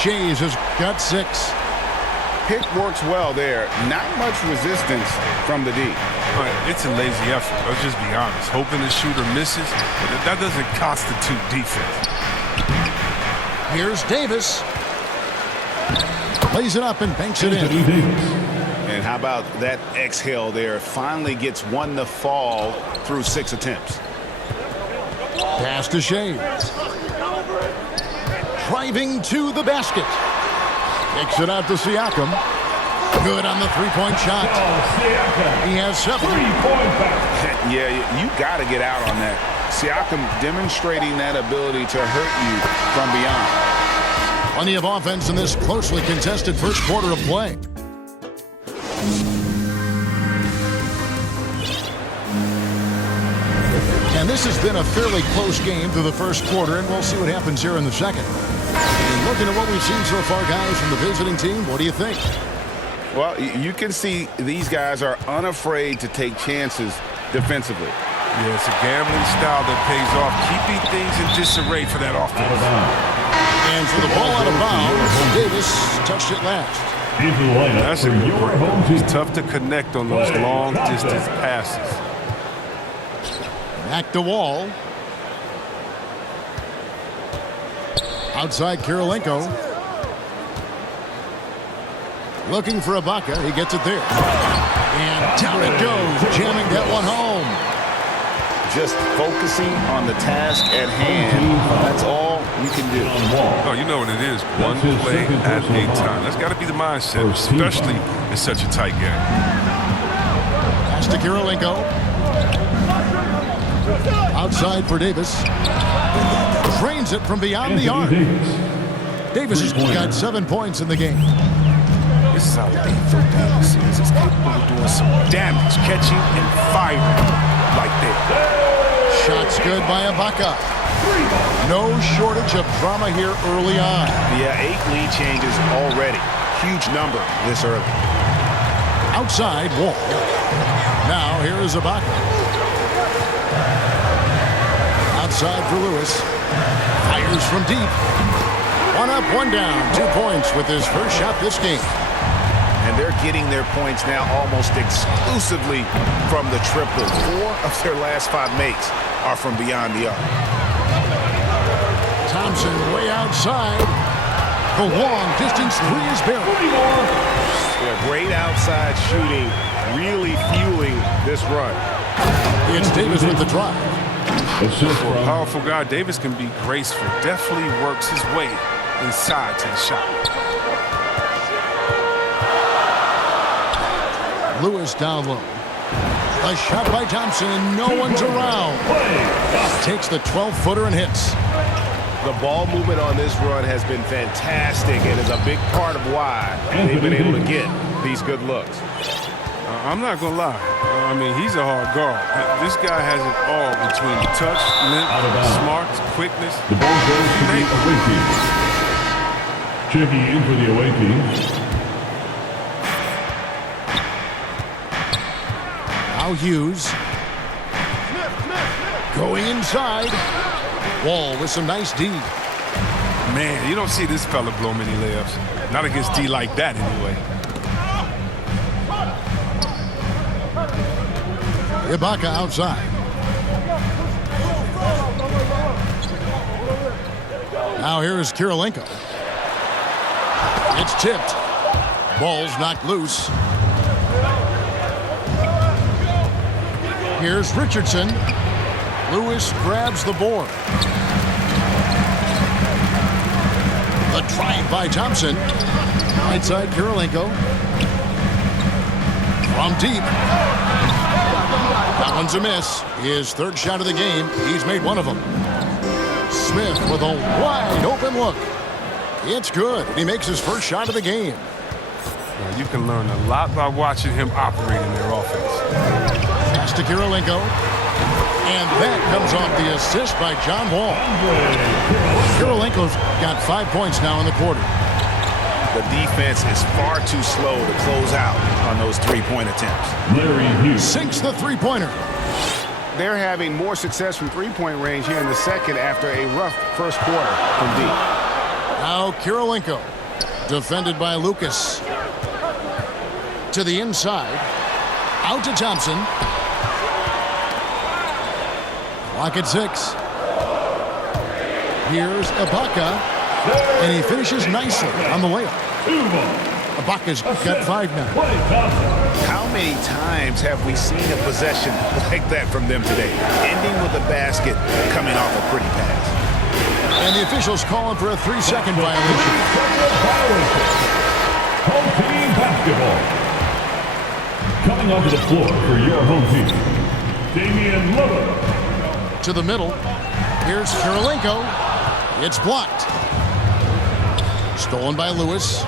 Shays has got 6. Pick works well there. Not much resistance from the D. It's a lazy effort. Let's just be honest. Hoping the shooter misses, but that doesn't constitute defense. Here's Davis. Plays it up and banks it in. And how about that exhale there? Finally gets one to fall through 6 attempts. Pass to Shays. Driving to the basket. Kicks it out to Siakam. Good on the three-point shot. He has 7. Yeah, you got to get out on that. Siakam demonstrating that ability to hurt you from beyond. Plenty of offense in this closely contested first quarter of play. And this has been a fairly close game through the first quarter, and we'll see what happens here in the second. And looking at what we've seen so far, guys, from the visiting team, what do you think? Well, you can see these guys are unafraid to take chances defensively. Yeah, it's a gambling style that pays off, keeping things in disarray for that offense. And for the ball out of bounds, Davis touched it last. That's a good break. It's tough to connect on those long-distance passes. Back to Wall. Outside Kirilenko. Looking for Ibaka. He gets it there. And down it goes, jamming that one home. Just focusing on the task at hand. That's all you can do. Oh, you know what it is. One play at a time. That's got to be the mindset, especially in such a tight game. Pass to Kirilenko. Outside for Davis. Drains it from beyond the arc. Davis has got 7 points in the game. This is how Phil Davis is capable of doing some damage, catching and firing like that. Shots good by Ibaka. No shortage of drama here early on. Yeah, 8 lead changes already. Huge number this early. Outside Wall. Now here is Ibaka. Outside for Lewis. Fires from deep. 1 up, 1 down. 2 points with his first shot this game. And they're getting their points now almost exclusively from the triple. 4 of their last 5 makes are from beyond the arc. Thompson way outside. The long distance 3 is buried. Yeah, great outside shooting, really fueling this run. It's Davis with the drive. For a powerful guy, Davis can be graceful. Definitely works his way inside to the shot. Lewis down low. A shot by Thompson, and no one's around. Takes the 12-footer and hits. The ball movement on this run has been fantastic and is a big part of why they've been able to get these good looks. I'm not going to lie. I mean, he's a hard guard. This guy has it all between the touch, length, smarts, quickness. The ball goes to the away team. Checking in for the away team. Now Hughes. Going inside. Wall with some nice D. Man, you don't see this fella blow many layups. Not against D like that, anyway. Ibaka outside. Now here is Kirilenko. It's tipped. Ball's knocked loose. Here's Richardson. Lewis grabs the board. The drive by Thompson. Right side Kirilenko. From deep. That one's a miss. His 3rd shot of the game. He's made 1 of them. Smith with a wide open look. It's good. He makes his 1st shot of the game. Well, you can learn a lot by watching him operate in their offense. Pass to Kirilenko. And that comes off the assist by John Wall. Kirilenko's got 5 points now in the quarter. The defense is far too slow to close out on those 3-point attempts. Larry Hughes sinks the 3-pointer. They're having more success from 3-point range here in the second after a rough first quarter from deep. Now now Kirilenko. Defended by Lucas. To the inside. Out to Thompson. Clock at 6. Here's Ibaka. And he finishes nicely on the layup. Ibaka's got 5 now. How many times have we seen a possession like that from them today? Ending with a basket, coming off a pretty pass. And the officials calling for a 3-second violation. Home team basketball. Coming onto the floor for your home team, Damian Lillard. To the middle. Here's Kirilenko. It's blocked. Stolen by Lewis.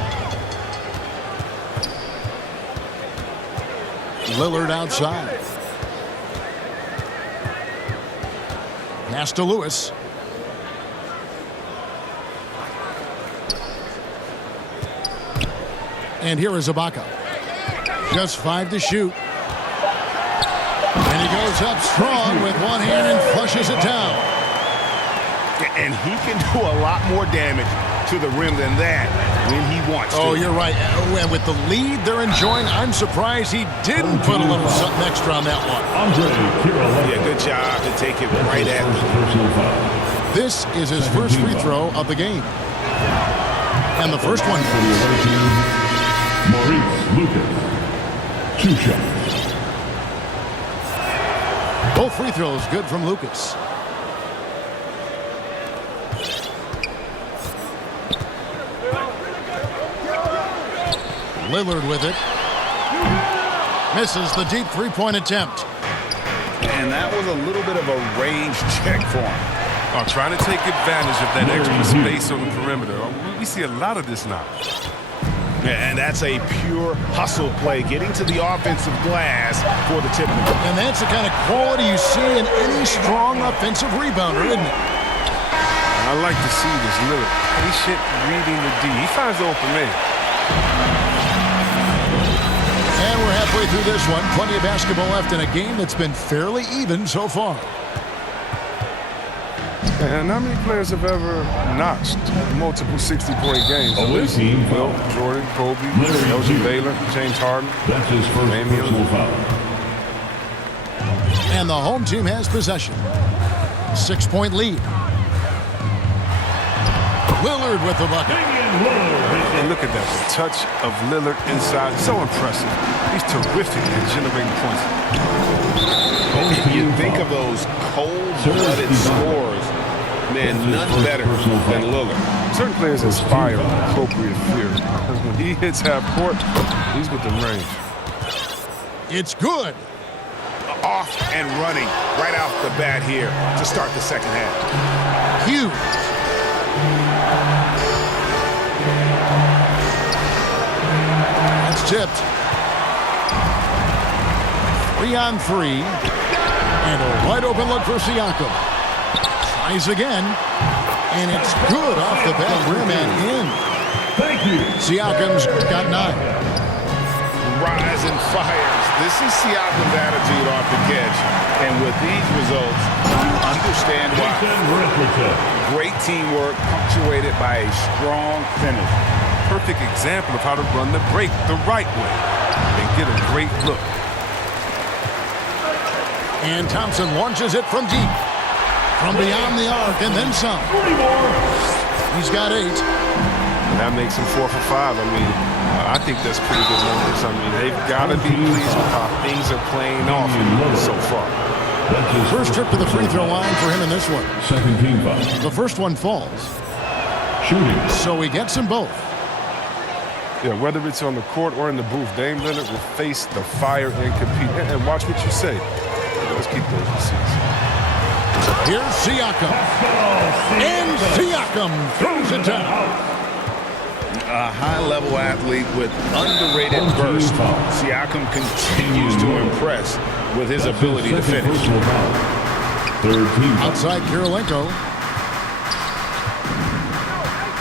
Lillard outside. Pass to Lewis. And here is Ibaka. Just 5 to shoot. And he goes up strong with one hand and flushes it down. And he can do a lot more damage to the rim than that when he wants to. Oh, you're right. And with the lead they're enjoying, I'm surprised he didn't put a little something extra on that one. Yeah, good job to take it right at him. This is his first free throw of the game. And the first one. Maurice Lucas. 2 shots. Both free throws good from Lucas. Lillard with it. Misses the deep three-point attempt. And that was a little bit of a range check for him. Trying to take advantage of that extra space on the perimeter. We see a lot of this now. And that's a pure hustle play, getting to the offensive glass for the tip. And that's the kind of quality you see in any strong offensive rebounder, isn't it? I like to see this Lillard patient reading the D. He finds the open man. And we're halfway through this one. Plenty of basketball left in a game that's been fairly even so far. And how many players have ever notched multiple 60-point games? Away team foul. Will, Jordan, Kobe, Larry Elgin Hughes. Baylor, James Harden. That's his first personal foul. And the home team has possession. 6-point lead. Lillard with the bucket. And look at that, the touch of Lillard inside, so impressive. He's terrific at generating points. You think of those cold-blooded scores, man, none better than Lillard. Certain players inspire appropriate fear. When he hits half court, he's with the range. It's good. Off and running right off the bat here to start the second half. Hughes. That's tipped. 3-on-3. And a wide open look for Siakam. Tries again. And it's good off the back rim and in. Thank you. Siakam's got 9. Rise and fires. This is Siakam's attitude off the catch. And with these results, you understand why. Great teamwork punctuated by a strong finish. Perfect example of how to run the break the right way and get a great look. And Thompson launches it from deep. From beyond the arc and then some. He's got 8. And that makes him 4 for 5. I mean, I think that's pretty good numbers. I mean, they've got to be pleased with how things are playing off so far. First trip to the free throw line for him in this one. Second team foul. The first one falls. Shooting. So he gets them both. Yeah, whether it's on the court or in the booth, Dame Lillard will face the fire and compete. And watch what you say. Let's keep those receipts. Here's Siakam. And Siakam throws it down. A high-level athlete with underrated burst. Siakam continues to impress with his ability to finish. Third team foul. Outside Kirilenko.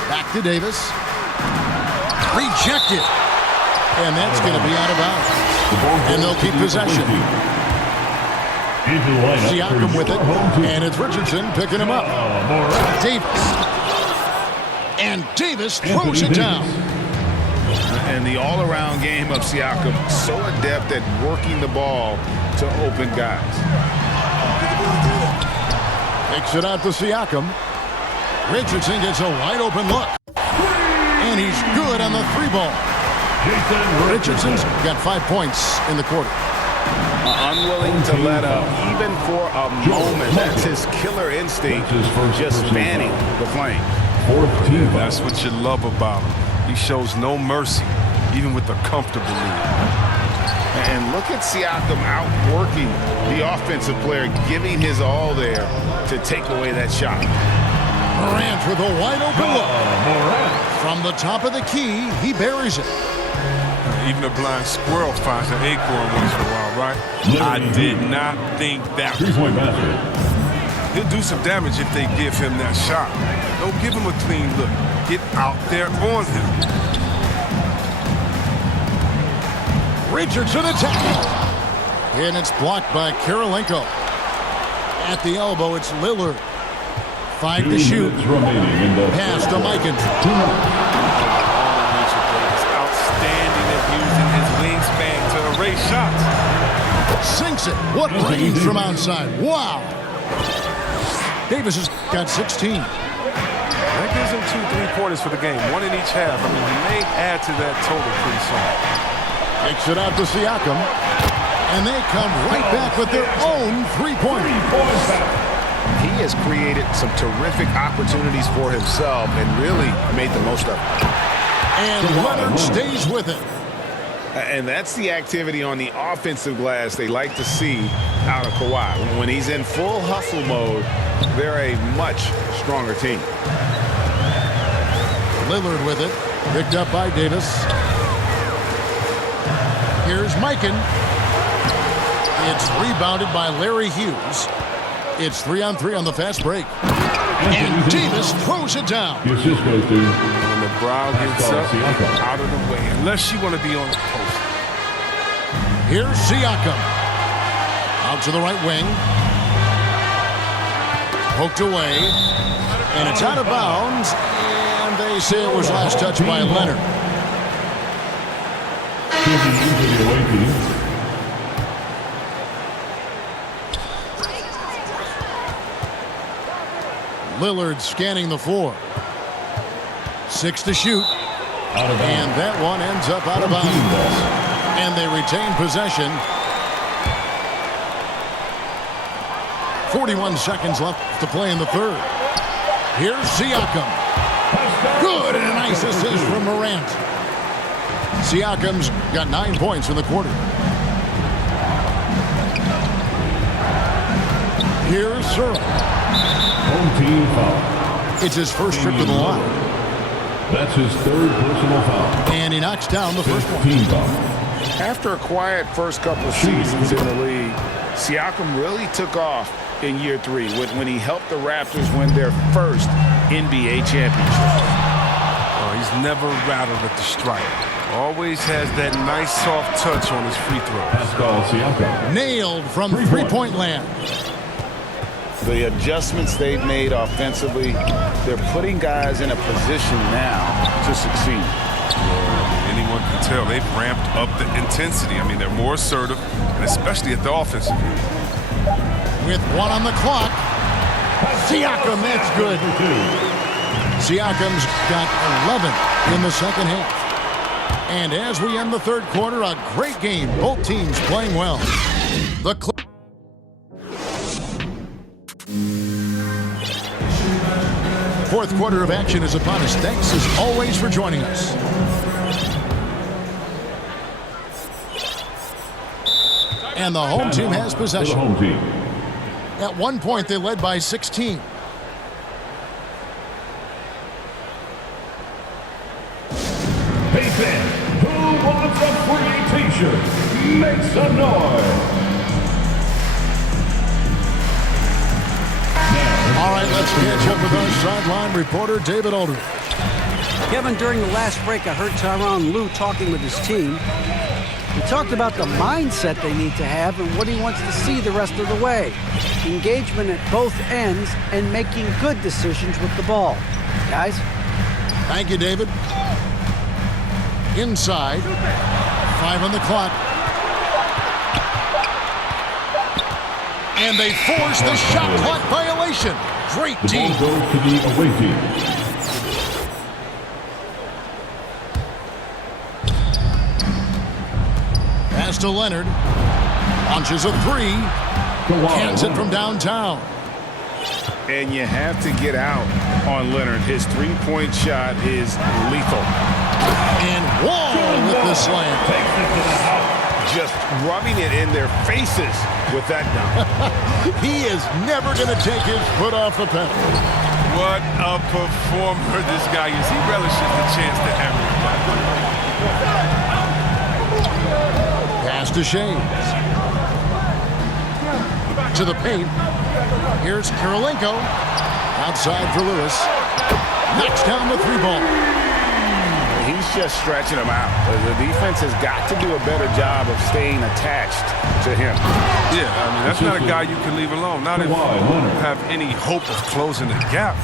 Back to Davis. Rejected. And that's going to be out of bounds. And they'll keep possession. Siakam with it. And it's Richardson picking him up. Davis. And Davis throws it down. And the all-around game of Siakam, so adept at working the ball to open guys. Takes it out to Siakam. Richardson gets a wide-open look. And he's good on the three ball. Richardson's got 5 points in the quarter. Unwilling to let up, even for a moment. That's his killer instinct, just fanning the flame. That's what you love about him. He shows no mercy, even with a comfortable lead. And look at Siakam outworking the offensive player, giving his all there to take away that shot. Morant with a wide-open look. From the top of the key, he buries it. Even a blind squirrel finds an acorn once in a while, right? I did not think that. Three-point basket. He'll do some damage if they give him that shot. Don't give him a clean look. Get out there on him. Richardson attacking. And it's blocked by Karolinko. At the elbow, it's Lillard. 5 to shoot. Pass to Mikan. Outstanding at using his wingspan to erase shots. Sinks it. What range from outside. Wow. Davis has got 16. That gives him 2 3-pointers for the game, one in each half. I mean, he may add to that total pretty soon. Takes it out to Siakam. And they come right back with their own three-pointer. He has created some terrific opportunities for himself and really made the most of it. And Leonard stays with it. And that's the activity on the offensive glass they like to see out of Kawhi. When he's in full hustle mode, they're a much stronger team. Lillard with it. Picked up by Davis. Here's Mikan. It's rebounded by Larry Hughes. It's 3-on-3 on the fast break. And Davis throws it down. When the brow gets up, out of the way, unless you want to be on the post. Here's Siakam. Out to the right wing. Poked away. And it's out of bounds. And they say it was last touched by Leonard. Lillard scanning the floor. 6 to shoot. And that one ends up out of bounds. And they retain possession. 41 seconds left to play in the third. Here's Siakam. Good, and a nice assist from Morant. Siakam's got 9 points in the quarter. Here's Searle. Home team foul. It's his first trip to the line. That's his third personal foul. And he knocks down the first one. Team foul. After a quiet first couple of seasons in the league, Siakam really took off in year 3 when he helped the Raptors win their first NBA championship. He's never rattled at the strike. Always has that nice soft touch on his free throws. Pascal Siakam. Nailed from three-point land. The adjustments they've made offensively, they're putting guys in a position now to succeed. Anyone can tell they've ramped up the intensity. I mean, they're more assertive, and especially at the offensive end. With 1 on the clock. Siakam, that's good. Siakam's got 11 in the second half. And as we end the third quarter, a great game. Both teams playing well. The fourth quarter of action is upon us. Thanks as always for joining us. And the home team has possession. At one point, they led by 16. Hey fans, who wants a free t-shirt? Make some noise. All right, let's catch up with our sideline reporter, David Aldridge. Kevin, during the last break, I heard Tyronn Lue talking with his team. He talked about the mindset they need to have and what he wants to see the rest of the way. Engagement at both ends and making good decisions with the ball. Guys? Thank you, David. Inside. 5 on the clock. And they force the shot clock violation. Great The team. ball goes to the away team. Pass to Leonard. Launches a 3. Cans it from downtown. And you have to get out on Leonard. His three-point shot is lethal. And Wall with the slam. Takes it to the house. Just rubbing it in their faces with that dunk. He is never going to take his foot off the pedal. What a performer this guy is. He relishes the chance to hammer it back. Pass to Shames. To the paint. Here's Kirilenko. Outside for Lewis. Knocks down the 3 ball. He's just stretching him out. The defense has got to do a better job of staying attached to him. Yeah, I mean, that's not a guy you can leave alone. Not if you have any hope of closing the gap.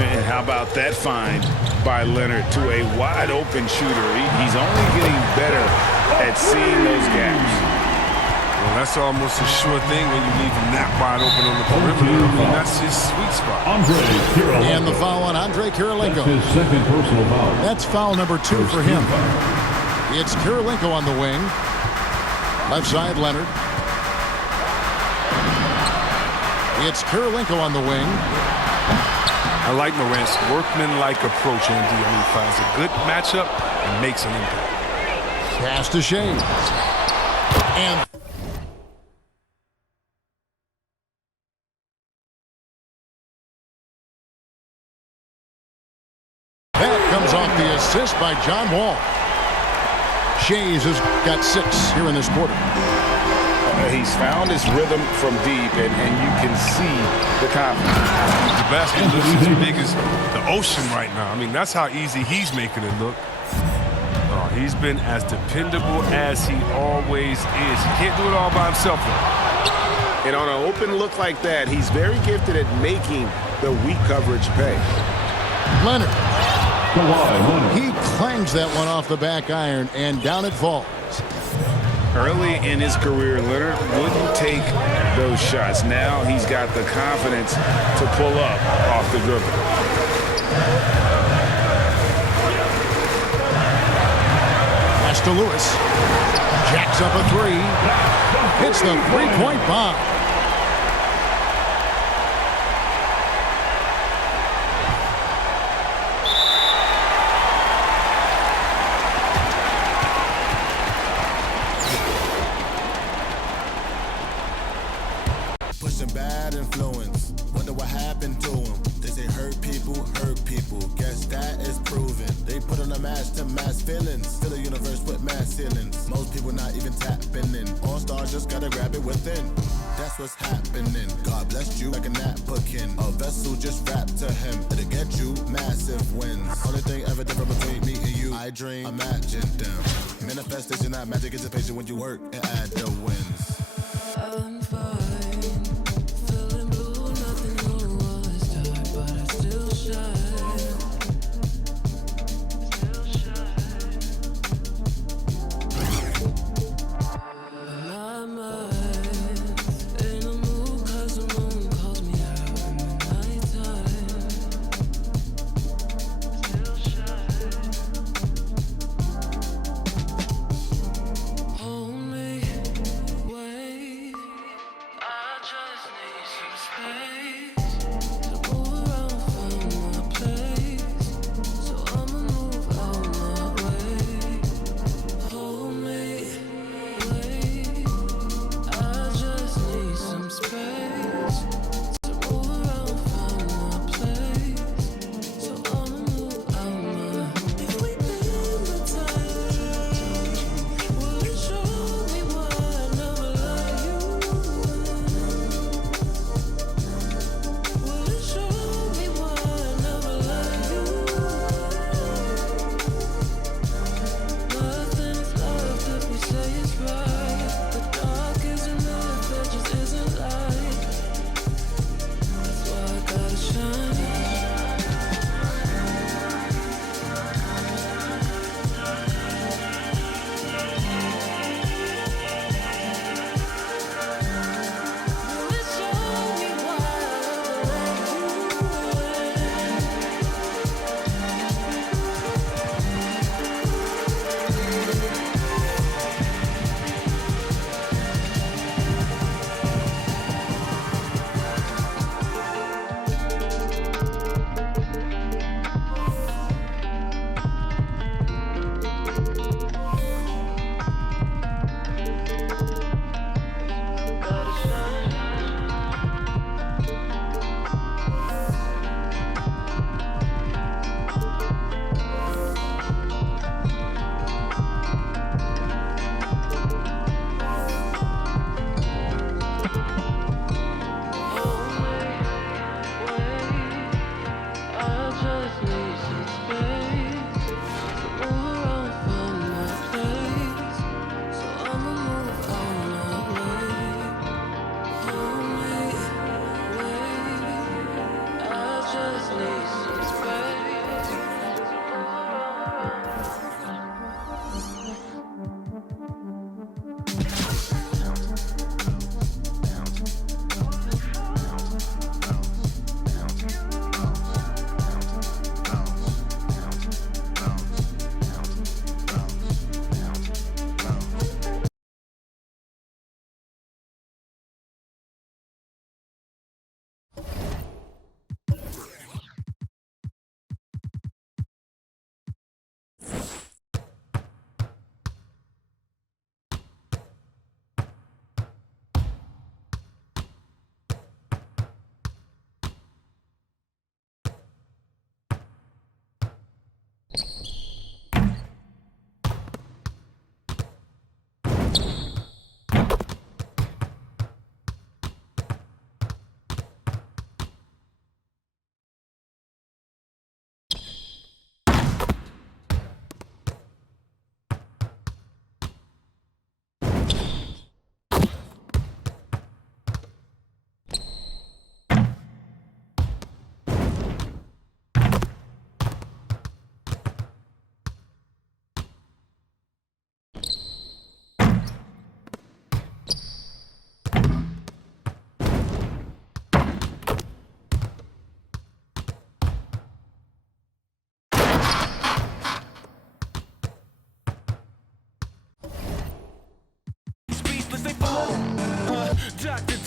And how about that find by Leonard to a wide-open shooter? He's only getting better at seeing those gaps. Well, that's almost a sure thing when you leave him that wide open on the perimeter. I mean, that's his sweet spot. Andre Kirilenko. And the foul on Andre Kirilenko. That's his second personal foul. That's foul number 2 for him. It's Kirilenko on the wing. Left side, Leonard. It's Kirilenko on the wing. I like Morant's workman-like approach, Andy. I mean, he finds a good matchup and makes an impact. Pass to Shames. And that comes off the assist by John Wall. Shays has got 6 here in this quarter. He's found his rhythm from deep, and you can see the confidence. The basket looks as big as the ocean right now. I mean, that's how easy he's making it look. Oh, he's been as dependable as he always is. He can't do it all by himself, though. And on an open look like that, he's very gifted at making the weak coverage pay. Leonard. Leonard. He clangs that one off the back iron, and down it falls. Early in his career, Leonard wouldn't take those shots. Now he's got the confidence to pull up off the dribble. Pass to Lewis. Jacks up a 3. Hits the 3-point bomb. Pushing bad influence. Wonder what happened to him. They say hurt people. Guess that is proven. They put on a mask to mask feelings. Fill a universe with mass ceilings. Most people not even tapping in. All stars just gotta grab it within. That's what's happening. God bless you like a napkin. A vessel just wrapped to him. It'll get you massive wins. Only thing ever different between me and you. I dream, imagine them. Manifestation, not magic, anticipation when you work and add the wins. I'm fine, feeling blue, nothing new was dark, but I still shine. My mind in a mood 'cause the moon calls me out in the nighttime. Still shine. Hold me when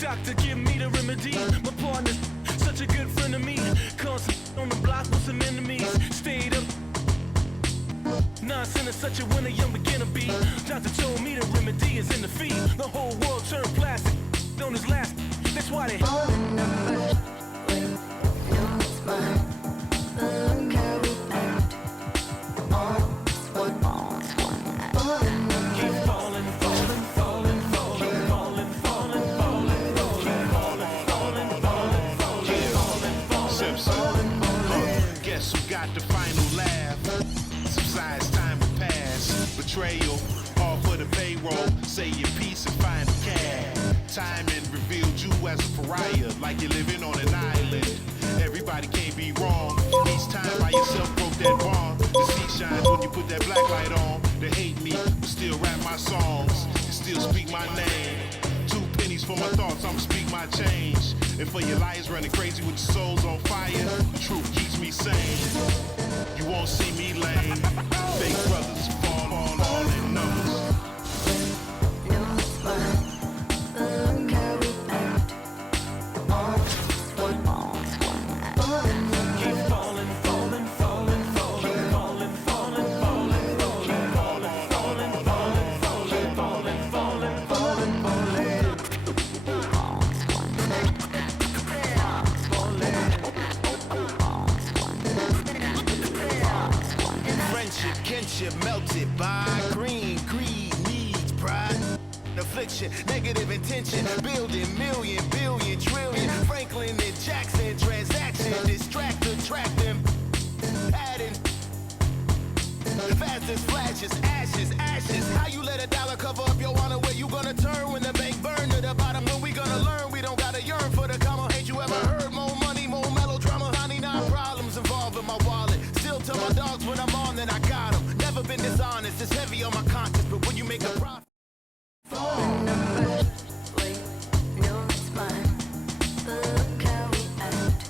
doctor, give me the remedy. My partner's such a good friend of me. Constant on the block with some enemies. Stayed up. Nonsense is such a winner, young beginner be. Doctor told me the remedy is in the feed. The whole world turned plastic. On his last, that's why they. All the numbers, wait, no, it's mine. But look how we act. All is one. All the numbers. Keep falling, falling, falling, falling, falling, falling, falling, falling, falling, falling, falling, falling, falling, falling. Guess who got the final laugh? Subsides time will pass. Betrayal, all for the payroll. Say your piece and find the cash. Timing revealed you as a pariah, like you're living on an island. Everybody can't be wrong. Each time by yourself broke that bond. The sea shines when you put that black light on. They hate me, but still rap my songs and still speak my name. 2 pennies for my thoughts, I'ma speak my change. And for your liars running crazy with your souls on fire, the truth keeps me sane. You won't see me lame. Fake brothers fall all in numbers. No, it's mine. But look how we act. All is one. All the numbers. Keep falling, falling, falling, falling, falling, falling, falling, falling, falling, falling, falling, falling, falling, falling, Friendship, kinship melted by green, greed, needs, pride, affliction, negative intention, building million, billion, trillion, Franklin and Jackson, transaction, distract, attract them, adding, fast as flashes, ashes, ashes, how you let a dollar cover up your honor, where you gonna turn when the bank burn to the bottom, when we gonna learn, we don't gotta yearn for the comma, ain't you ever heard, more money, more melodrama, 99 problems involved in my wallet, still tell my dogs when I'm on that I got them, never been dishonest, it's heavy on my conscience, but when you make a profit. All the numbers. Wait, no, it's mine. But look how we act.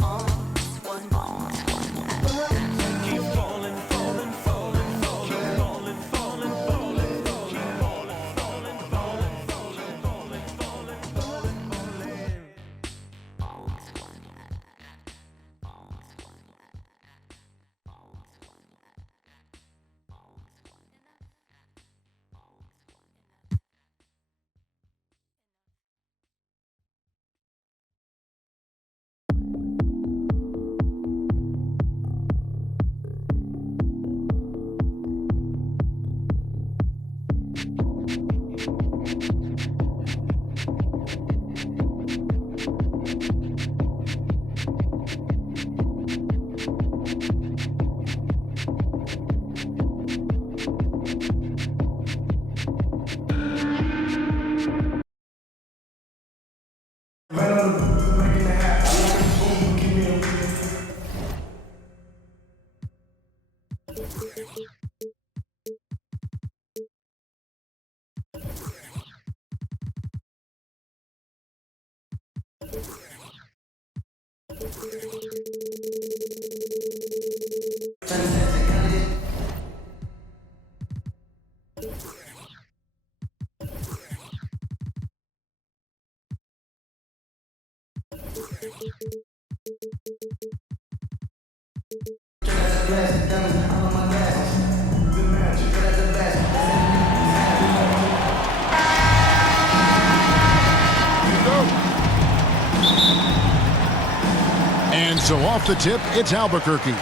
All is one. All the numbers. keep falling, falling, falling, falling, falling, falling, falling, falling, falling, falling, falling, falling, falling, falling, falling. And so off the tip, it's Albuquerque.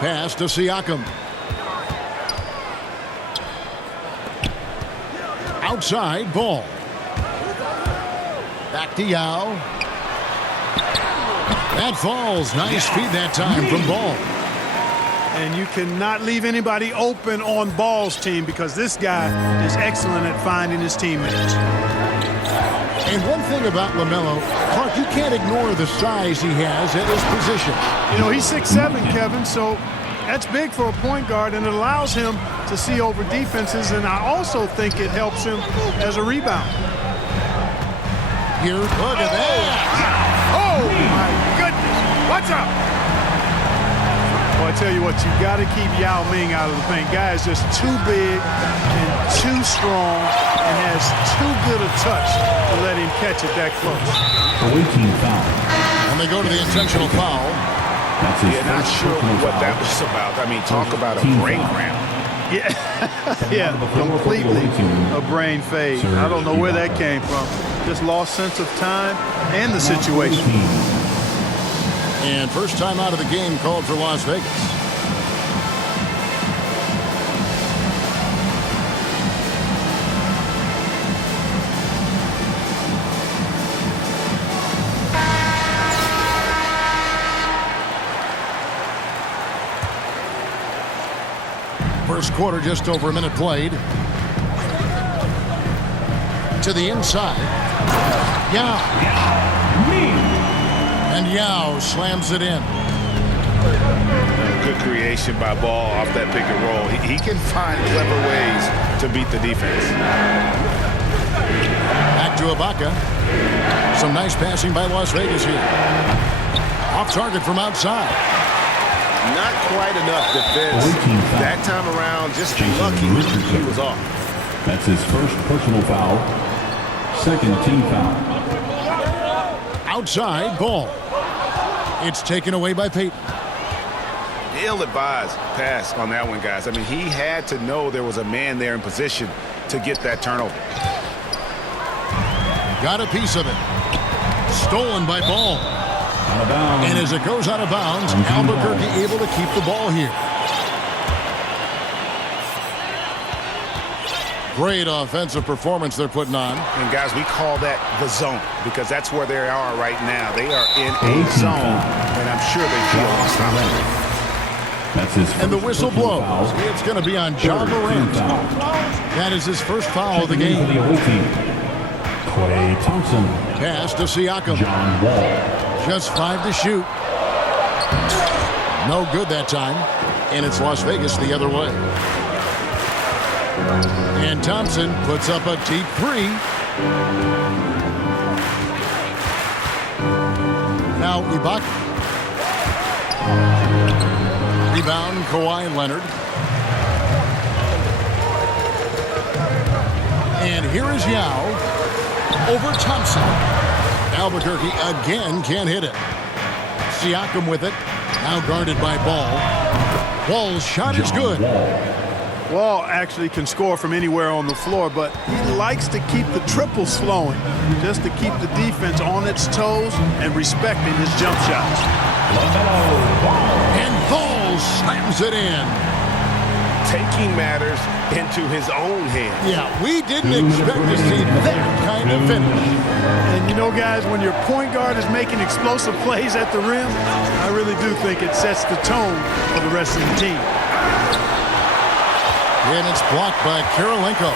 Pass to Siakam. Outside ball. Back to Yao. That falls. Nice feed that time from Ball. And you cannot leave anybody open on Ball's team because this guy is excellent at finding his teammates. And one thing about LaMelo, Clark, you can't ignore the size he has at his position. You know, he's 6'7", Kevin, so that's big for a point guard, and it allows him to see over defenses, and I also think it helps him as a rebounder. Here, look at that. Oh, my goodness. Watch out. Well, I tell you what, you got to keep Yao Ming out of the paint. Guy is just too big and too strong and has too good a touch to let him catch it that close. Away team foul. And they go to the intentional foul. That's his Not first sure personal what foul. that was about. I mean, talk about a Team brain foul. cramp. Yeah, yeah, completely a brain fade. I don't know where that came from. Just lost sense of time and the situation. And first time out of the game called for Las Vegas. First quarter, just over a minute played. To the inside. Yao. And Yao slams it in. Good creation by Ball off that pick and roll. He can find clever ways to beat the defense. Back to Ibaka. Some nice passing by Las Vegas here. Off target from outside. Not quite enough defense that time around. Just lucky he was off. That's his first personal foul. Second team foul. Outside ball. It's taken away by Payton. Ill-advised pass on that one, guys. I mean, he had to know there was a man there in position to get that turnover. Got a piece of it. Stolen by Ball. Out of bounds. And as it goes out of bounds, Albuquerque able to keep the ball here. Great offensive performance they're putting on. And, guys, we call that the zone because that's where they are right now. They are in a zone, and I'm sure they feel unstoppable. That's his first And the whistle personal blows. foul. It's going to be on John Third team Morant. foul. That is his first foul of the Checking in for game. the away team. Klay Thompson. Pass to Siakam. John Wall. Just 5 to shoot. No good that time. And it's Las Vegas the other way. And Thompson puts up a deep three. Now Ibaka. Rebound, Kawhi Leonard. And here is Yao over Thompson. Albuquerque again can't hit it. Siakam with it. Now guarded by Ball. Ball's shot is good. Wall actually can score from anywhere on the floor, but he likes to keep the triples flowing, just to keep the defense on its toes and respecting his jump shots. And Ball slams it in. Taking matters into his own hands. Yeah, we didn't expect to see that kind of finish. And you know, guys, when your point guard is making explosive plays at the rim, I really do think it sets the tone for the rest of the team. And it's blocked by Kirilenko.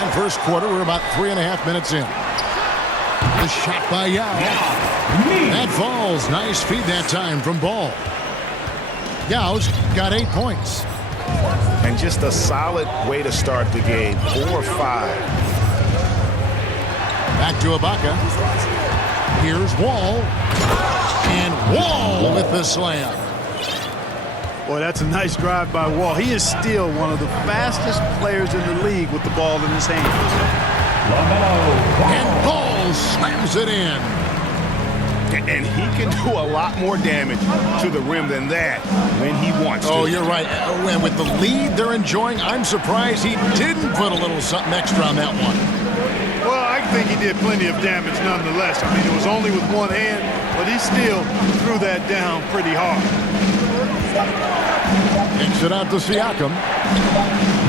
And first quarter, we're about 3.5 minutes in. The shot by Yao. That falls. Nice feed that time from Ball. Yao's got 8 points. And just a solid way to start the game. 4-5. Back to Ibaka. Here's Wall. And Wall with the slam. Boy, that's a nice drive by Wall. He is still one of the fastest players in the league with the ball in his hands. And Ball slams it in. And he can do a lot more damage to the rim than that when he wants to. Oh, you're right. And with the lead they're enjoying, I'm surprised he didn't put a little something extra on that one. Well, I think he did plenty of damage nonetheless. I mean, it was only with one hand, but he still threw that down pretty hard. Kicks it out to Siakam.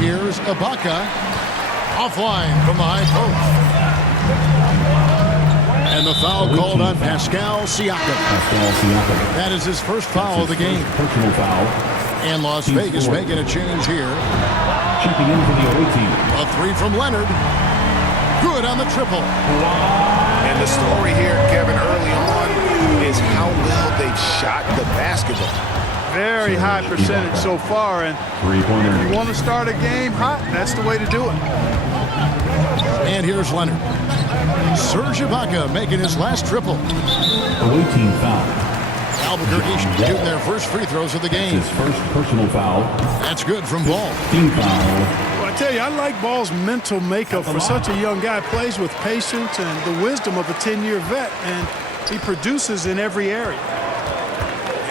Here's Ibaka. Offline from the high post. And the foul called on Pascal Siakam. That is his first foul of the game. Personal foul. And Las Vegas making a change here. Checking in for the away team. A three from Leonard. Good on the triple. And the story here, Kevin, early on is how well they've shot the basketball. Very high percentage so far, and Three-pointer. if you want to start a game hot, that's the way to do it. And here's Leonard. Serge Ibaka making his last triple. Away team foul. Albuquerque shooting their first free throws of the game. His first personal foul. That's good from Ball. Team foul. Well, I tell you, I like Ball's mental makeup for such a young guy. Plays with patience and the wisdom of a 10-year vet, and he produces in every area.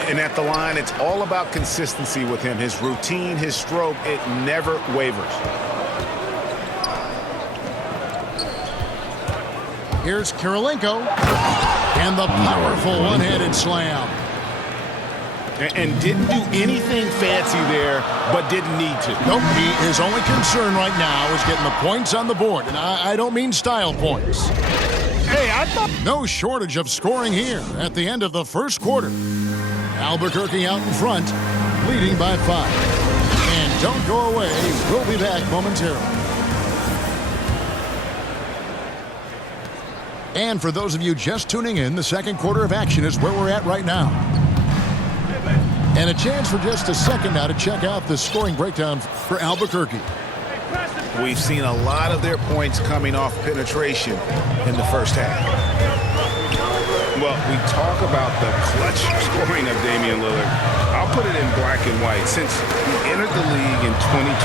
And at the line, it's all about consistency with him. His routine, his stroke, it never wavers. Here's Kirilenko. And the powerful one-handed slam. And didn't do anything fancy there, but didn't need to. Nope, his only concern right now is getting the points on the board. And I don't mean style points. Hey, I thought... No shortage of scoring here at the end of the first quarter. Albuquerque out in front, leading by 5. And don't go away. We'll be back momentarily. And for those of you just tuning in, the second quarter of action is where we're at right now. And a chance for just a second now to check out the scoring breakdown for Albuquerque. We've seen a lot of their points coming off penetration in the first half. Well, we talk about the clutch scoring of Damian Lillard. I'll put it in black and white. Since he entered the league in 2012,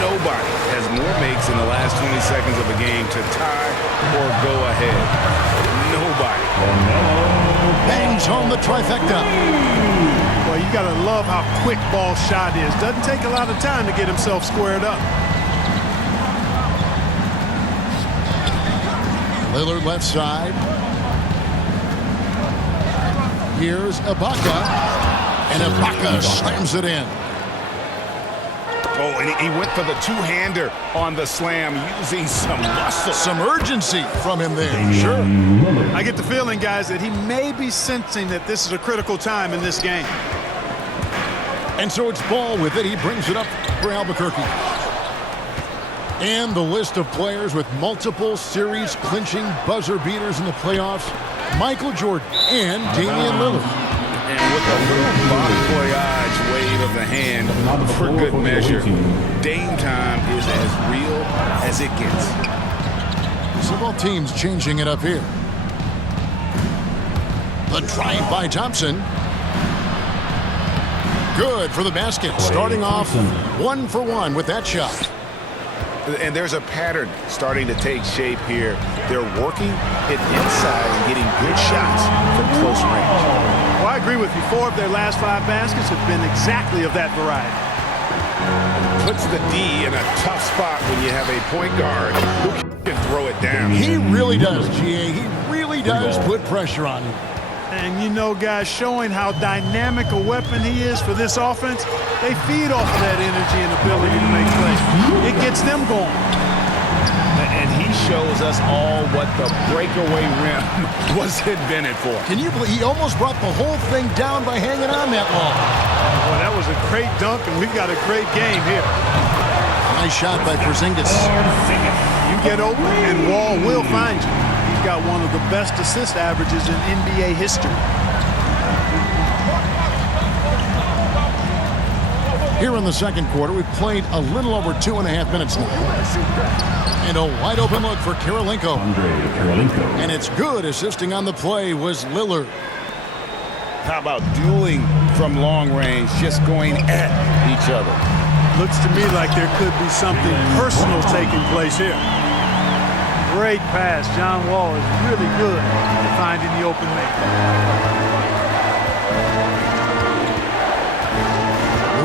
nobody has more makes in the last 20 seconds of a game to tie or go ahead. Nobody. Bangs home the trifecta. Well, you got to love how quick Ball's shot is. Doesn't take a lot of time to get himself squared up. Lillard left side. Here's Ibaka. And Ibaka slams it in. Oh, and he went for the two-hander on the slam, using some muscle. Some urgency from him there. Sure. I get the feeling, guys, that he may be sensing that this is a critical time in this game. And so it's Ball with it. He brings it up for Albuquerque. And the list of players with multiple series clinching buzzer beaters in the playoffs: Michael Jordan and Damian Lillard. And with a little bon voyage wave of the hand for good measure, Dame time is as real as it gets. So both teams changing it up here. The drive by Thompson. Good for the basket. Starting off 1 for 1 with that shot. And there's a pattern starting to take shape here. They're working it inside and getting good shots from close range. Well, I agree with you. 4 of their last 5 baskets have been exactly of that variety. Puts the D in a tough spot when you have a point guard who can throw it down. He really does, GA. He really does put pressure on you. And you know, guys, showing how dynamic a weapon he is for this offense, they feed off of that energy and ability to make plays. It gets them going. And he shows us all what the breakaway rim was invented for. Can you believe he almost brought the whole thing down by hanging on that long? Well, that was a great dunk, and we've got a great game here. Nice shot by Porzingis. You get open, and Wall will find you. He's got one of the best assist averages in NBA history. Here in the second quarter, we've played a little over 2.5 minutes now. And a wide open look for Kirilenko. And it's good. Assisting on the play was Lillard. How about dueling from long range, just going at each other? Looks to me like there could be something personal taking place here. Great pass. John Wall is really good at finding the open man.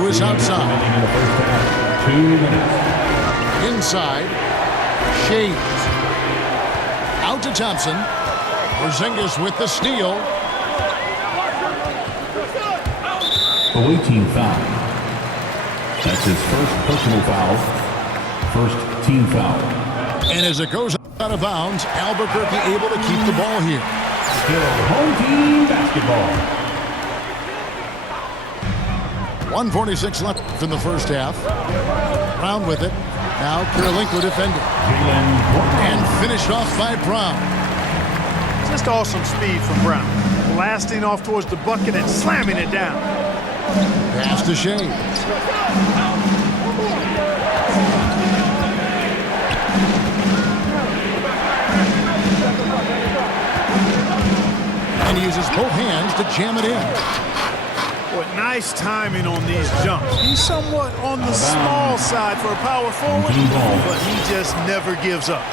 Lewis outside. 2 minutes. Inside. Shades. Out to Thompson. Porzingis with the steal. Away team foul. That's his first personal foul. First team foul. And as it goes out of bounds, Albuquerque able to keep the ball here. Still home team basketball. 1:46 left in the first half. Brown with it. Now Kirilenko defending. And finished off by Brown. Just awesome speed from Brown. Blasting off towards the bucket and slamming it down. Pass to Shea. uses both hands to jam it in. Boy, nice timing on these jumps. He's somewhat on the small side for a power forward, but he just never gives up.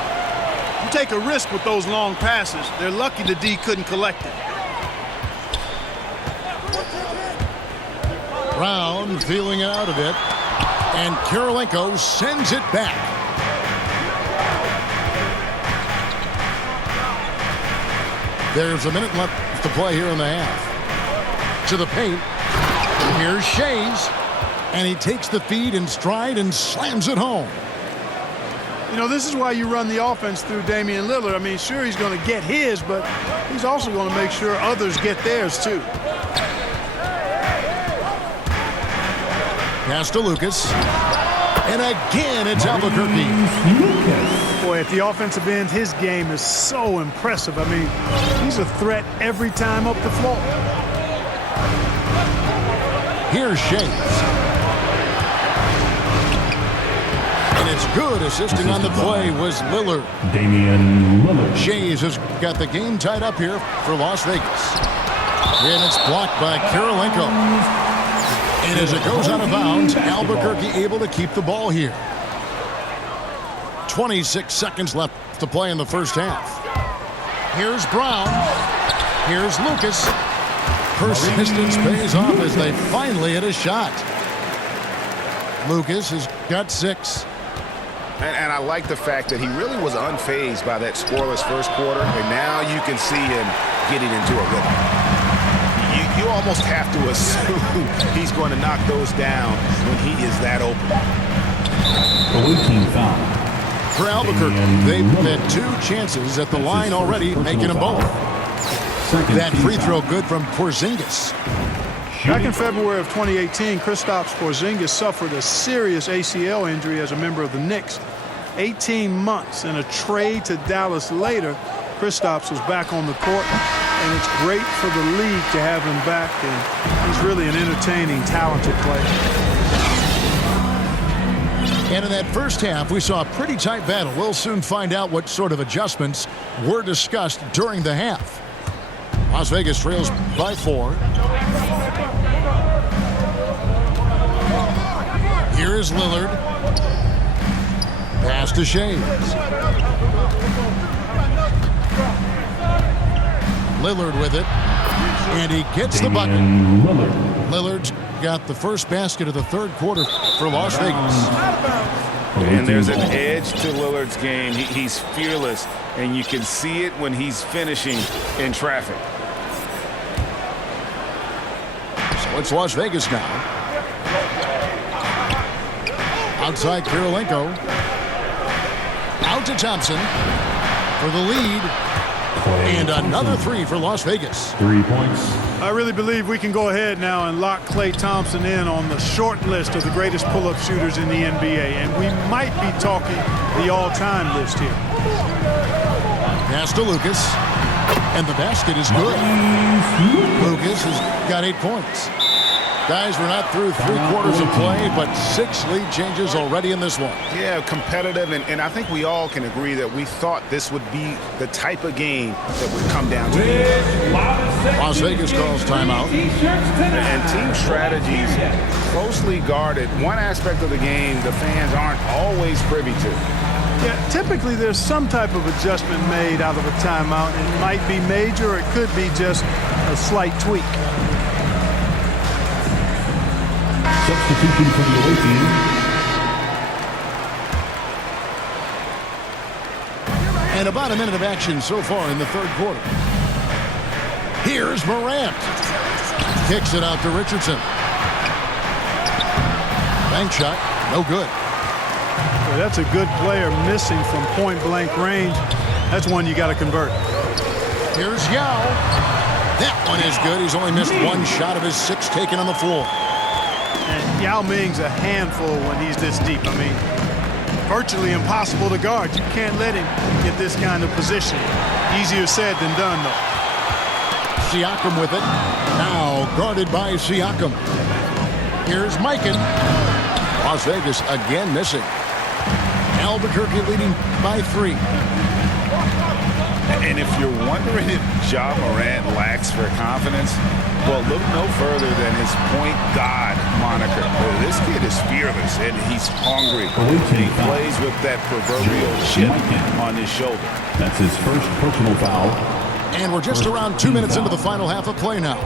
You take a risk with those long passes. They're lucky the D couldn't collect it. Brown feeling it out a bit, and Kirilenko sends it back. There's a minute left to play here in the half. To the paint. Here's Shays, and he takes the feed in stride and slams it home. You know, this is why you run the offense through Damian Lillard. I mean, sure, he's going to get his, but he's also going to make sure others get theirs, too. Pass to Lucas. And again, it's Albuquerque. Boy, at the offensive end, his game is so impressive. I mean, he's a threat every time up the floor. Here's Shays. And it's good. Assisting on the play was Lillard. Damian Lillard. Shays has got the game tied up here for Las Vegas. And it's blocked by Kirilenko. And as it goes out of bounds, Albuquerque able to keep the ball here. 26 seconds left to play in the first half. Here's Brown. Here's Lucas. Persistence pays off as they finally hit a shot. Lucas has got 6. And I like the fact that he really was unfazed by that scoreless first quarter, and now you can see him getting into a rhythm. You almost have to assume he's going to knock those down when he is that open. For Albuquerque, they've had 2 chances at the line already, making them both. That free throw good from Porzingis. Back in February of 2018, Kristaps Porzingis suffered a serious ACL injury as a member of the Knicks. 18 months and a trade to Dallas later, Kristaps was back on the court, and it's great for the league to have him back, and he's really an entertaining, talented player. And in that first half, we saw a pretty tight battle. We'll soon find out what sort of adjustments were discussed during the half. Las Vegas trails by 4. Here is Lillard. Pass to Shays. Lillard with it. And he gets the bucket. Lillard's got the first basket of the third quarter for Las Vegas. And there's an edge to Lillard's game. He's fearless, and you can see it when he's finishing in traffic. So it's Las Vegas now. Outside Kirilenko. Out to Thompson for the lead. And another 3 for Las Vegas. 3 points. I really believe we can go ahead now and lock Klay Thompson in on the short list of the greatest pull-up shooters in the NBA. And we might be talking the all-time list here. Pass to Lucas. And the basket is good. Lucas has got 8 points. Guys, we're not through 3 quarters of play, but 6 lead changes already in this one. Yeah, competitive, and I think we all can agree that we thought this would be the type of game that would come down to it. Las Vegas calls timeout. And team strategies closely guarded. One aspect of the game the fans aren't always privy to. Yeah, typically there's some type of adjustment made out of a timeout. It might be major, or it could be just a slight tweak. Substitution for the away team. And about a minute of action so far in the third quarter. Here's Morant. Kicks it out to Richardson. Bank shot, no good. Well, that's a good player missing from point-blank range. That's one you got to convert. Here's Yao. That one is good. He's only missed 1 shot of his 6 taken on the floor. And Yao Ming's a handful when he's this deep. I mean, virtually impossible to guard. You can't let him get this kind of position. Easier said than done, though. Siakam with it. Now guarded by Siakam. Here's Mikan. Las Vegas again missing. Albuquerque leading by 3. And if you're wondering if Ja Morant lacks for confidence, well, look no further than his point guard moniker. This kid is fearless, and he's hungry. He plays with that proverbial chip on his shoulder. That's his first personal foul. And we're just around 2 minutes into the final half of play now.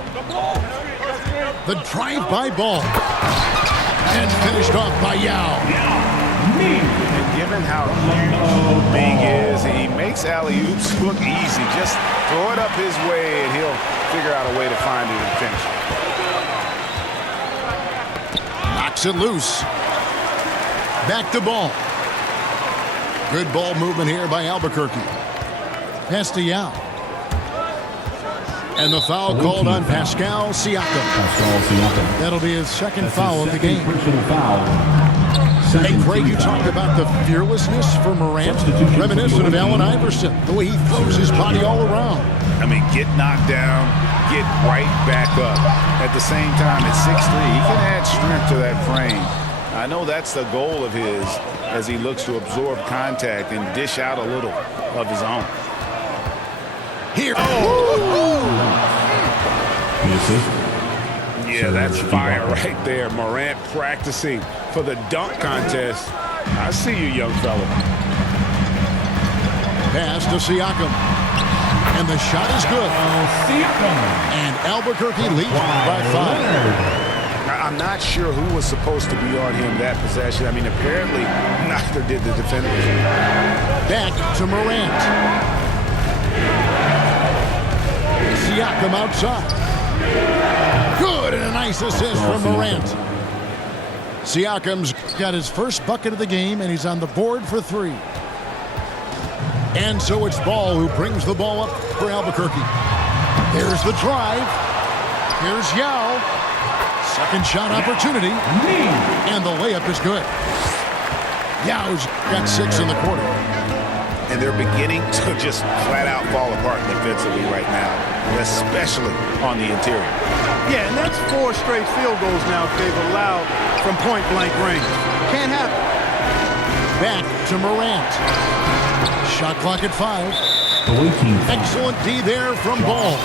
The drive-by ball. And finished off by Yao. And given how huge Ming is, he makes alley-oops look easy. Just throw it up his way, and he'll figure out a way to find it and finish it. Knocks it loose. Back to ball. Good ball movement here by Albuquerque. Pass to Yao. And the foul called on Pascal Siakam. That'll be his second foul of the game. Hey, Craig, you talked about the fearlessness for Morant, reminiscent of Allen Iverson, the way he throws his body all around. I mean, get knocked down, get right back up. At the same time, at 6'3", he can add strength to that frame. I know that's the goal of his as he looks to absorb contact and dish out a little of his own. Here. Yeah, that's fire right there. Morant practicing for the dunk contest. I see you, young fella. Pass to Siakam. And the shot is good. And Albuquerque leads by 5. I'm not sure who was supposed to be on him that possession. I mean, apparently neither did the defenders. Back to Morant. Siakam outside. Good, and a nice assist from Morant. Siakam's got his first bucket of the game, and he's on the board for 3. And so it's Ball who brings the ball up for Albuquerque. There's the drive. Here's Yao. Second shot opportunity. And the layup is good. Yao's got 6 in the quarter. And they're beginning to just flat out fall apart defensively right now, especially on the interior. Yeah, and that's 4 straight field goals now they've allowed from point-blank range. Can't happen. Back to Morant. Shot clock at 5. Excellent D there from Ball.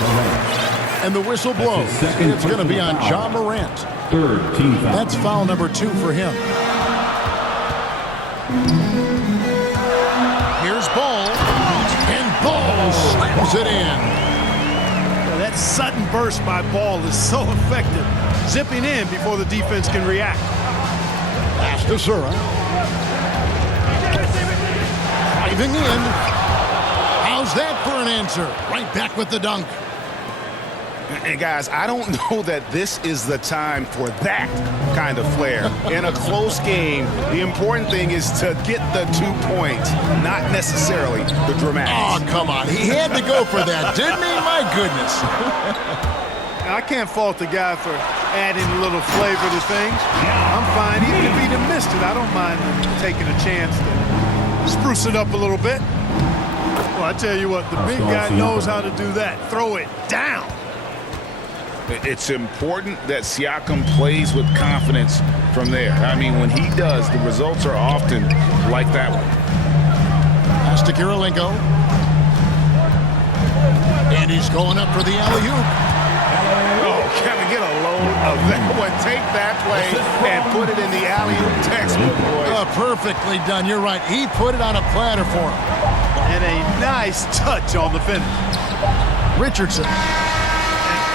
And the whistle blows. It's going to be on Ja Morant. Third team foul. That's foul number 2 for him. Here's Ball. And Ball slams it in. That sudden burst by Ball is so effective. Zipping in before the defense can react. Pass to Sura. Driving in. How's that for an answer? Right back with the dunk. And guys, I don't know that this is the time for that kind of flair. In a close game, the important thing is to get the 2 points, not necessarily the dramatics. Oh, come on. He had to go for that, didn't he? My goodness. I can't fault the guy for adding a little flavor to things. I'm fine. Even if he'd have missed it, I don't mind taking a chance to spruce it up a little bit. Well, I tell you what, the big guy knows how to do that. Throw it down. It's important that Siakam plays with confidence from there. I mean, when he does, the results are often like that one. Pass to Kirilenko. And he's going up for the alley-oop. Oh, Kevin, get a load of that one. Take that play and put it in the alley-oop textbook, boys. Perfectly done. You're right. He put it on a platter for him. And a nice touch on the finish. Richardson.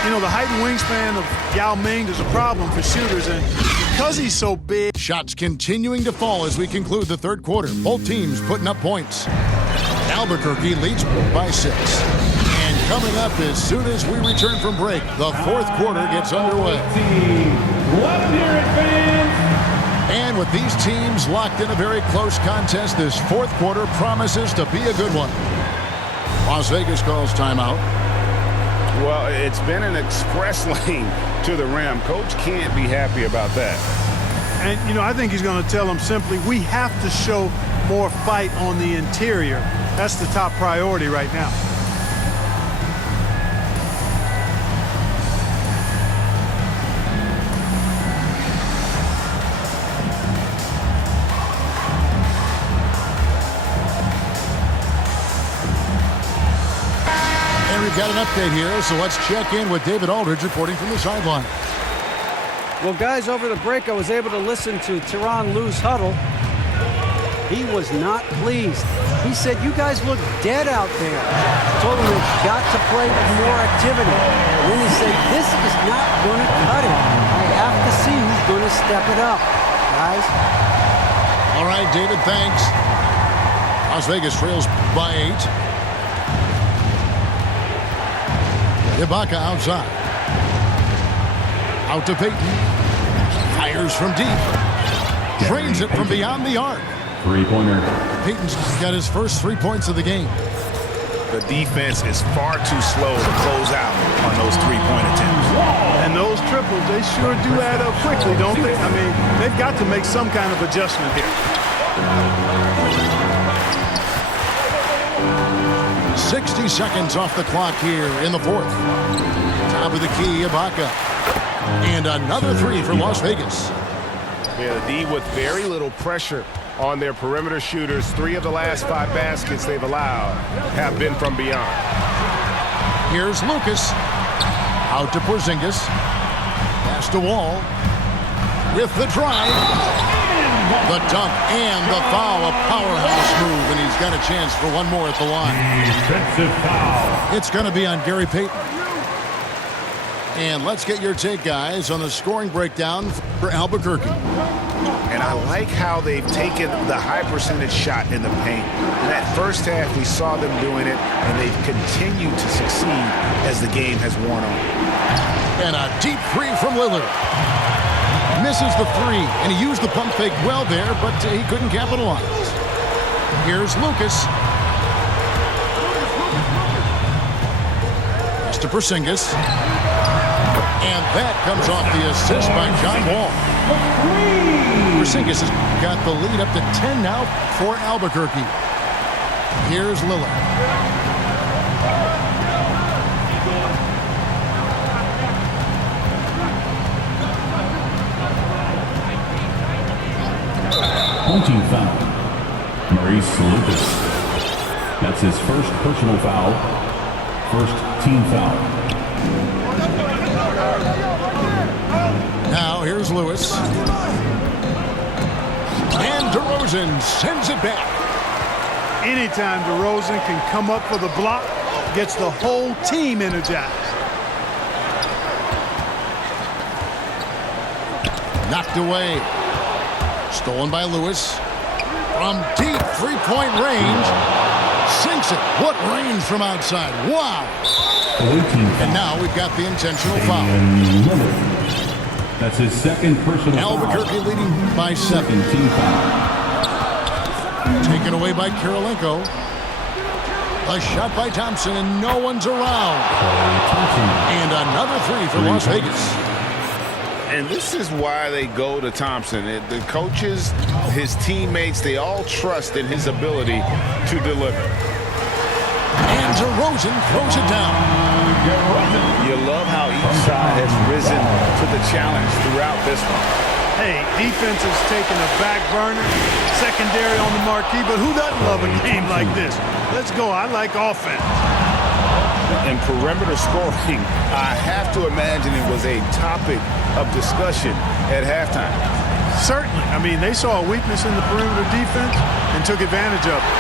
You know, the height and wingspan of Yao Ming is a problem for shooters, and because he's so big. Shots continuing to fall as we conclude the third quarter. Both teams putting up points. Albuquerque leads by 6. And coming up as soon as we return from break, the fourth quarter gets underway. And with these teams locked in a very close contest, this fourth quarter promises to be a good one. Las Vegas calls timeout. Well, it's been an express lane to the rim. Coach can't be happy about that. And, you know, I think he's going to tell them simply, we have to show more fight on the interior. That's the top priority right now. got an update here, so let's check in with David Aldridge reporting from the sideline. Well, guys, over the break, I was able to listen to Tyronn Lue's huddle. He was not pleased. He said, you guys look dead out there. Told him they've got to play with more activity. And then he said, this is not going to cut it. I have to see who's going to step it up, guys. All right, David, thanks. Las Vegas trails by 8. Ibaka outside. Out to Payton. Fires from deep. Drains it from beyond the arc. Three-pointer. Payton's got his first 3 points of the game. The defense is far too slow to close out on those three-point attempts. And those triples, they sure do add up quickly, don't they? I mean, they've got to make some kind of adjustment here. 60 seconds off the clock here in the fourth. Top of the key, Ibaka. And another three for Las Vegas. Yeah, the D with very little pressure on their perimeter shooters. 3 of the last 5 baskets they've allowed have been from beyond. Here's Lucas. Out to Porzingis. Pass to Wall. With the drive. The dunk and the foul. A powerhouse move, and he's got a chance for one more at the line. Defensive foul. It's going to be on Gary Payton. And let's get your take, guys, on the scoring breakdown for Albuquerque. And I like how they've taken the high percentage shot in the paint. In that first half, we saw them doing it, and they've continued to succeed as the game has worn on. And a deep three from Lillard. Misses the three, and he used the pump fake well there, but he couldn't capitalize. Here's Lucas. Pass to Porzingis. And that comes off the assist by John Wall. Porzingis has got the lead up to 10 now for Albuquerque. Here's Lillard. Pointing foul. Maurice Lucas. That's his first personal foul. First team foul. Now here's Lewis. And DeRozan sends it back. Anytime DeRozan can come up for the block, gets the whole team energized. Knocked away. Stolen by Lewis. From deep three-point range. Sinks it. What range from outside. Wow. And now we've got the intentional foul. That's his second personal Albuquerque foul. leading by 7. Team foul. Taken away by Kirilenko. A shot by Thompson, and no one's around. And another three for Las Vegas. And this is why they go to Thompson. The coaches, his teammates, they all trust in his ability to deliver. And DeRozan throws it down. You love how each side has risen to the challenge throughout this one. Hey, defense has taken a back burner, secondary on the marquee, but who doesn't love a game like this? Let's go. I like offense. And perimeter scoring, I have to imagine it was a topic of discussion at halftime. Certainly. I mean, they saw a weakness in the perimeter defense and took advantage of it.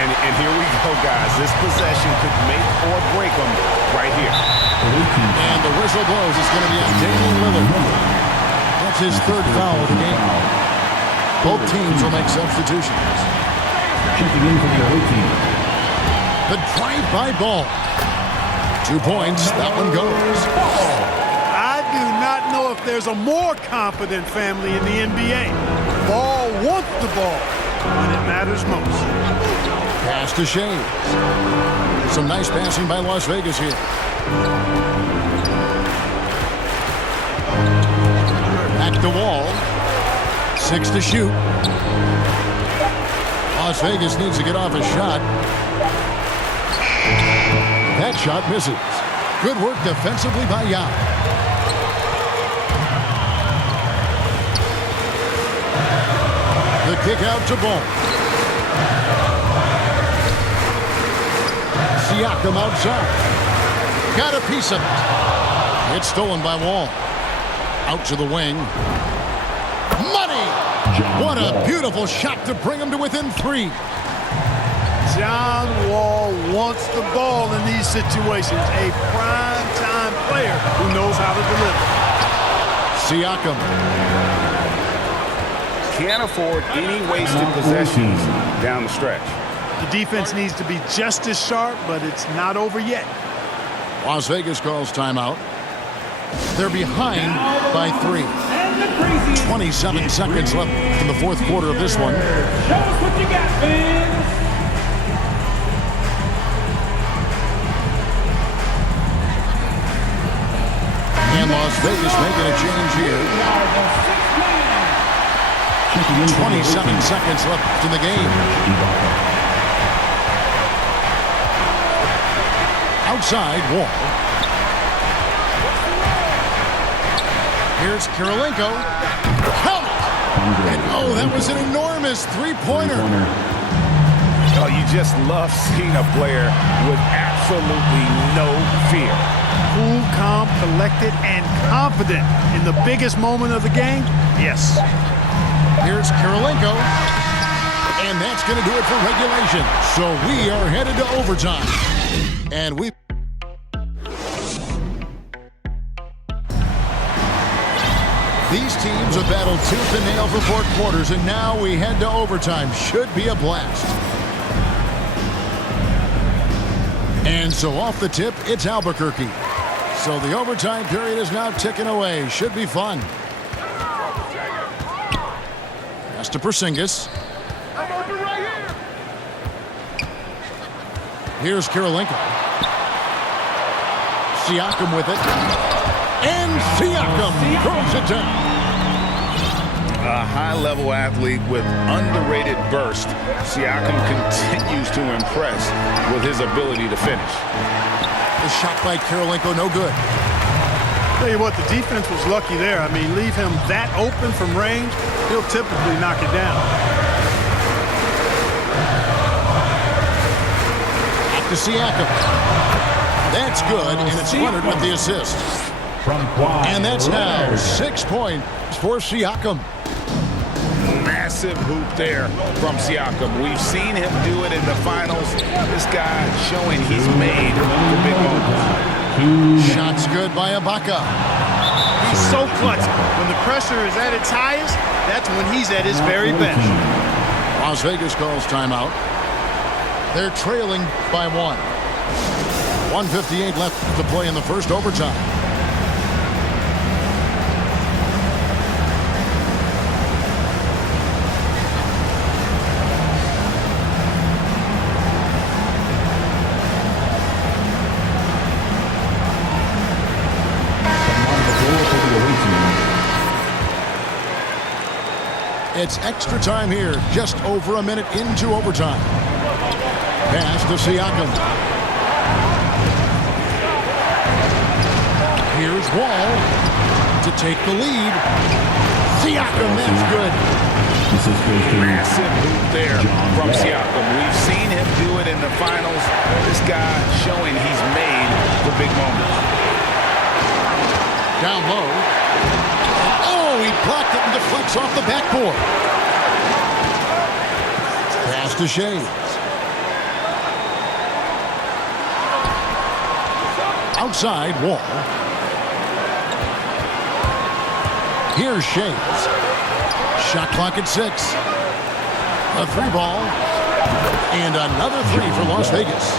And here we go, guys. This possession could make or break them right here. And the whistle blows. It's going to be on Damian Lillard. That's his third foul of the game. Both teams will make substitutions. Checking in for the away team. The drive-by ball. 2 points. That one goes. I do not know if there's a more confident family in the NBA. Ball wants the ball when it matters most. Pass to Shea. Some nice passing by Las Vegas here. Back to Wall. 6 to shoot. Las Vegas needs to get off a shot. That shot misses. Good work defensively by Yao. The kick out to Ball. Siakam outside. Got a piece of it. It's stolen by Wall. Out to the wing. Money! What a beautiful shot to bring him to within 3. John Wall wants the ball in these situations. A prime-time player who knows how to deliver. Siakam. Can't afford any wasted possessions down the stretch. The defense needs to be just as sharp, but it's not over yet. Las Vegas calls timeout. They're behind by 3. 27 seconds left in the fourth quarter of this one. Show us what you got, fans. And Las Vegas making a change here. 27 seconds left in the game. Outside, Wall. Here's Kirilenko. Count it! And oh, that was an enormous three-pointer. Oh, you just love seeing a player with absolutely no fear. Cool, calm, collected, and confident in the biggest moment of the game? Yes. Here's Kirilenko. And that's going to do it for regulation. So we are headed to overtime. And we... These teams have battled tooth and nail for 4 quarters, and now we head to overtime. Should be a blast. And so off the tip, it's Albuquerque. So the overtime period is now ticking away. Should be fun. Pass to Porzingis. Here's Kirilenko. Siakam with it. And Siakam throws it down. A high-level athlete with underrated burst. Siakam continues to impress with his ability to finish. The shot by Kirilenko, no good. Tell you what, the defense was lucky there. I mean, leave him that open from range, he'll typically knock it down. Back to Siakam. That's good, and it's Leonard with the assist. And that's now 6 points for Siakam. Massive hoop there from Siakam. We've seen him do it in the finals. This guy showing he's made for big moments. Shots good by Ibaka. He's so clutch. When the pressure is at its highest, that's when he's at his very best. Las Vegas calls timeout. They're trailing by 1. 1:58 left to play in the first overtime. It's extra time here, just over a minute into overtime. Pass to Siakam. Here's Wall to take the lead. Siakam, that's good. Massive hoop there from Siakam. We've seen him do it in the finals. This guy showing he's made for big moments. Down low. Oh, he blocked it and deflects off the backboard. Pass to Shea. Outside, Wall. Here's Shea. Shot clock at 6. A 3-ball. And another 3 for Las Vegas.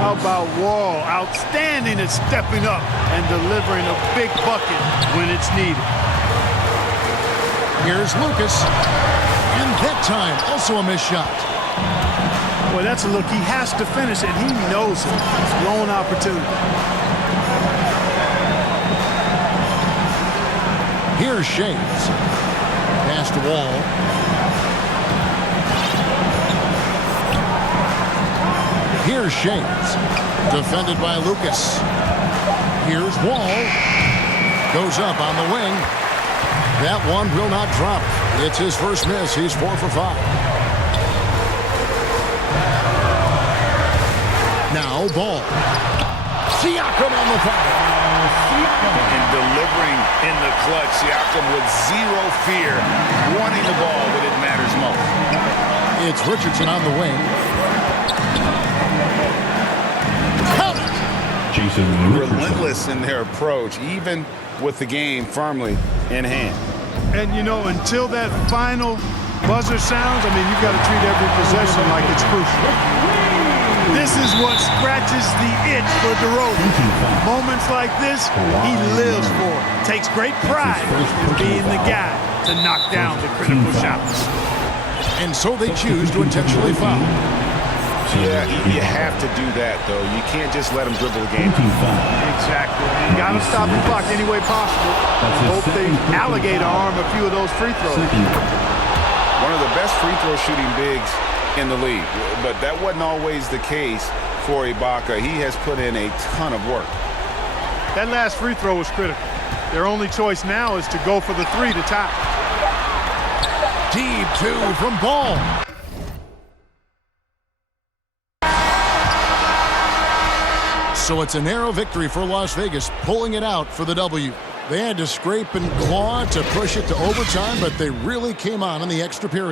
How about Wall? Outstanding at stepping up and delivering a big bucket when it's needed. Here's Lucas. And that time, also a missed shot. Boy, that's a look. He has to finish it. He knows it. It's a lone opportunity. Here's Shades. Pass to Wall. Here's Shades. Defended by Lucas. Here's Wall. Goes up on the wing. That one will not drop. It's his first miss. He's 4 for 5. Now Ball. Siakam on the foul. And delivering in the clutch, Siakam with zero fear, wanting the ball when it matters most. It's Richardson on the wing. Count it. Jason Richardson. Relentless in their approach, even with the game firmly in hand. And, you know, until that final buzzer sounds, I mean, you've got to treat every possession like it's crucial. This is what scratches the itch for DeRozan. Moments like this, he lives for it. Takes great pride in being the guy to knock down the critical shots. And so they choose to intentionally foul. Yeah, you have to do that, though. You can't just let him dribble the game. Exactly. You got to stop the clock any way possible. Hope they alligator arm a few of those free throws. One of the best free throw shooting bigs in the league, but that wasn't always the case for Ibaka. He has put in a ton of work. That last free throw was critical. Their only choice now is to go for the three to tie. Deep two from Ball. So it's a narrow victory for Las Vegas, pulling it out for the W. They had to scrape and claw to push it to overtime, but they really came on in the extra period.